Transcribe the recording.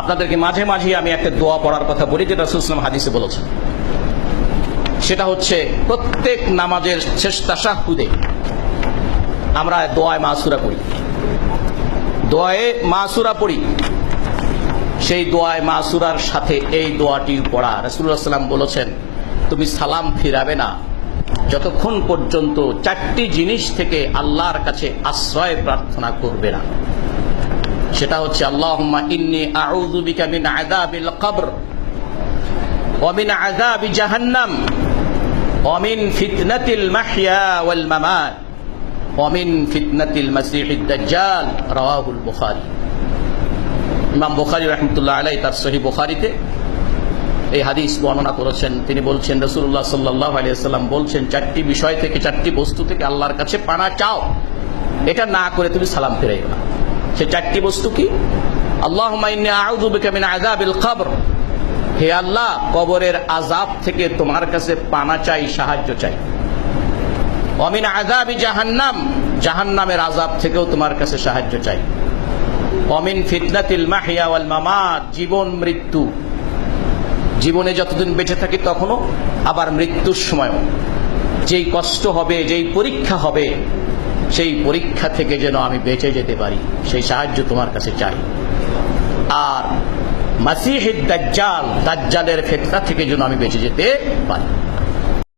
আপনাদেরকে মাঝে মাঝে আমি একটা দোয়া পড়ার কথা বলি, যেটা রাসূল সাল্লাল্লাহু আলাইহি ওয়াসাল্লাম হাদিসে বলেছেন। সেটা হচ্ছে প্রত্যেক নামাজের শেষ তাশাহুদে আমরা দোয়ায়ে মাসুরা পড়ি। দোয়ায়ে মাসুরা পড়ি, সেই দোয়ায়ে মাসুরার সাথে এই দোয়াটি পড়া। রাসূলুল্লাহ সাল্লাল্লাহু আলাইহি ওয়াসাল্লাম বলেছেন, তুমি সালাম ফিরাবে না যতক্ষণ পর্যন্ত চারটি জিনিস থেকে আল্লাহর কাছে আশ্রয় প্রার্থনা করবে না। সেটা হচ্ছে আল্লাহুম্মা ইন্নী আউযু বিকা মিন আযাবিল কবর ওয়া মিন আযাবি জাহান্নাম ওয়া মিন ফিতনাতিল মাহইয়া ওয়াল মামাত ওয়া মিন ফিতনাতিল মাসিহিদ দাজ্জাল। রাওয়াহুল বুখারী। ইমাম বুখারী রাহমাতুল্লাহ আলাইহি তার সহিহ বুখারীতে এই হাদিস বর্ণনা করেছেন। তিনি বলছেন, রাসূলুল্লাহ সাল্লাল্লাহু আলাইহি ওয়াসাল্লাম বলছেন, চারটি বিষয় থেকে, চারটি বস্তু থেকে আল্লাহর কাছে পানা চাও, এটা না করে তুমি সালাম ফিরাইও না। সে চারটি বস্তু কি? আল্লাহুম্মা ইন্নী আউযু বিকা মিন আযাবিল কবর, হে আল্লাহ, কবরের আযাব থেকে তোমার কাছে পানা চাই, সাহায্য চাই। ওয়া মিন আযাবি জাহান্নাম, জাহান্নামের আযাব থেকেও তোমার কাছে সাহায্য চাই। ওয়া মিন ফিতনাতিল মাহইয়া ওয়াল মামাত, জীবন মৃত্যু, জীবনে যতদিন বেঁচে থাকি তখনও, আবার মৃত্যুর সময়ও যেই কষ্ট হবে, যেই পরীক্ষা হবে, সেই পরীক্ষা থেকে যেন আমি বেঁচে যেতে পারি, সেই সাহায্য তোমার কাছে চাই। আর মাসিহিদ দাজ্জাল, দাজ্জালের ফিতনা থেকে যেন আমি বেঁচে যেতে পারি।